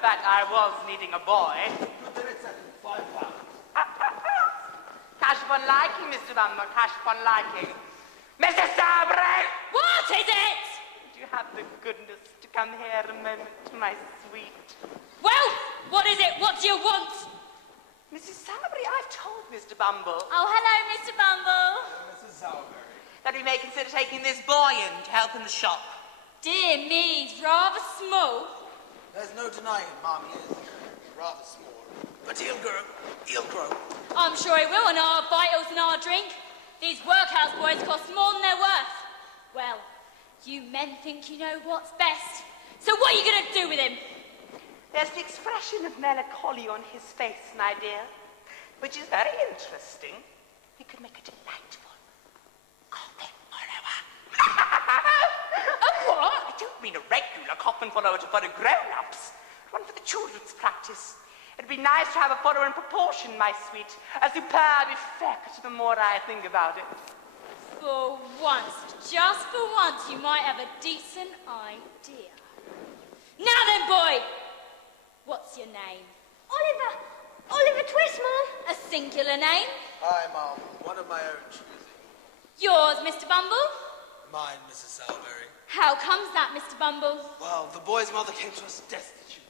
fact I was needing a boy. Cash upon liking, Mr. Bumble, cash upon liking. Mrs. Sabri! What is it? Would you have the goodness to come here a moment, my sweet? Well, what is it? What do you want? Mrs. Sabri, I've told Mr. Bumble. Oh, hello, Mr. Bumble. Mrs. Salberry. That we may consider taking this boy in to help in the shop. Dear me, he's rather small. There's no denying Mommy is rather small. But he'll grow. I'm sure he will on our vitals and our drink. These workhouse boys cost more than they're worth. Well, you men think you know what's best. So what are you going to do with him? There's the expression of melancholy on his face, my dear, which is very interesting. We could make a delightful coffin follower. A what? I don't mean a regular coffin follower for the grown-ups. One for the children's practice. It'd be nice to have a follower in proportion, my sweet. A superb effect the more I think about it. For once, just for once, you might have a decent idea. Now then, boy! What's your name? Oliver. Oliver Twist, Mum. A singular name? Hi, Mom. One of my own choosing. Yours, Mr. Bumble? Mine, Mrs. Salberry. How comes that, Mr. Bumble? Well, the boy's mother came to us destitute.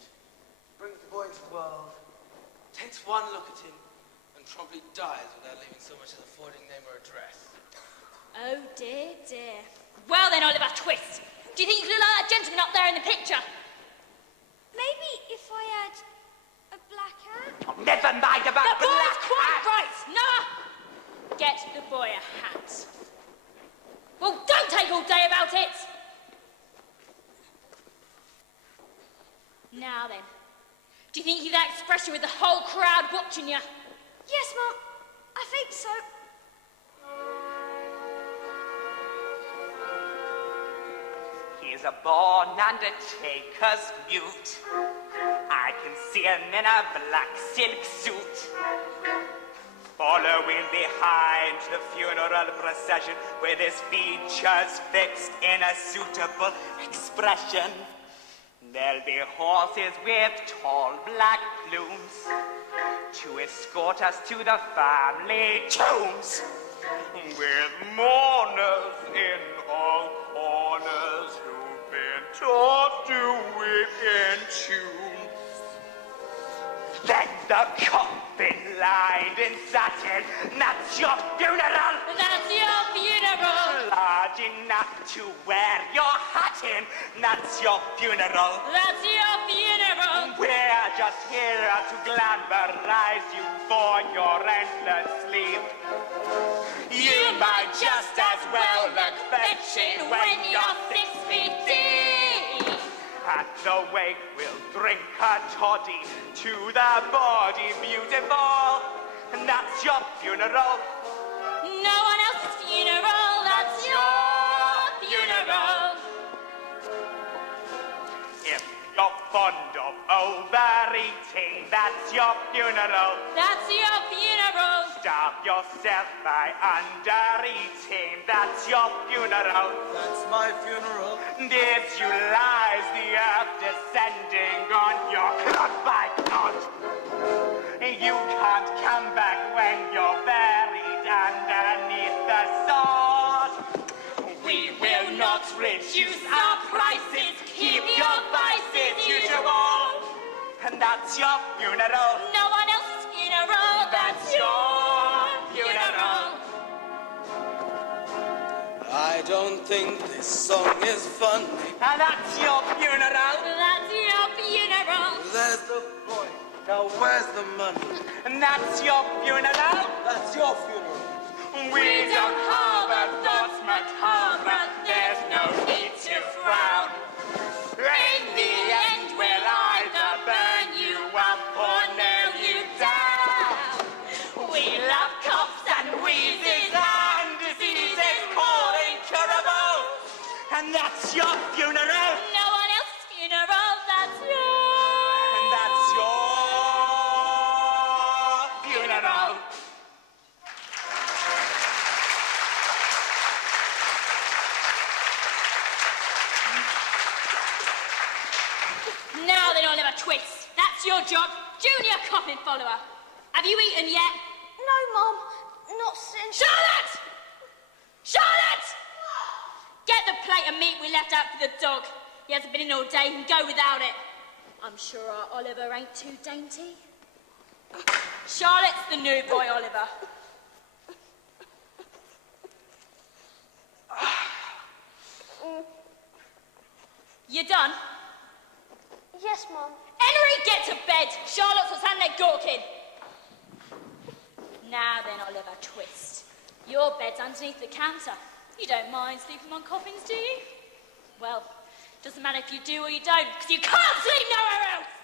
Brings the boy into the world, takes one look at him, and promptly dies without leaving so much as a forwarding name or address. Oh, dear, dear. Well then, Oliver Twist, do you think you could look like that gentleman up there in the picture? Maybe if I had a black hat. Oh, never mind about The boy's black quite hat. right. Noah, get the boy a hat. Well, don't take all day about it. Now then, do you think you have that expression with the whole crowd watching you? Yes, Mum. I think so. He's a born undertaker's mute. I can see him in a black silk suit, following behind the funeral procession with his features fixed in a suitable expression. There'll be horses with tall black plumes to escort us to the family tombs, with mourners in all corners who've been taught to weep in tune. Then the coffin lined in satin, that's your funeral. That's your funeral. Large enough to wear your hat in, that's your funeral. That's your funeral. We're just here to glamorize you for your endless sleep. You might just as well look fetching when you're 6 feet deep. At the wake we'll drink a toddy to the body beautiful, and that's your funeral. No one else's funeral. That's your funeral. If you're fond of overeating, that's your funeral. That's your funeral. Starve yourself by undereating, that's your funeral. That's my funeral. Gives you lies, the earth descending on your clod by clod. You can't come back when you're buried underneath the sod. We will not reduce our prices, keep your vices usual. And that's your funeral. No one else's funeral. That's your funeral. I don't think this song is funny. And that's your funeral. That's your funeral. There's the boy. Now where's the money? And that's your funeral. That's your funeral. We don't harbor thoughts macabre. There's no need to frown. In the end, we'll either burn you up or nail you down. We love coughs and wheezes and diseases called incurable. And that's your funeral. No one else's funeral. That's your. And that's your funeral. That's your job, junior coffin follower. Have you eaten yet? No, Mum. Not since... Charlotte! Charlotte! Get the plate of meat we left out for the dog. He hasn't been in all day, he can go without it. I'm sure our Oliver ain't too dainty. Charlotte's the new boy, Oliver. You done? Yes, Mum. Henry, get to bed. Charlotte's was having their gawking. Now then, Oliver, twist. Your bed's underneath the counter. You don't mind sleeping on coffins, do you? Well, doesn't matter if you do or you don't, because you can't sleep nowhere else!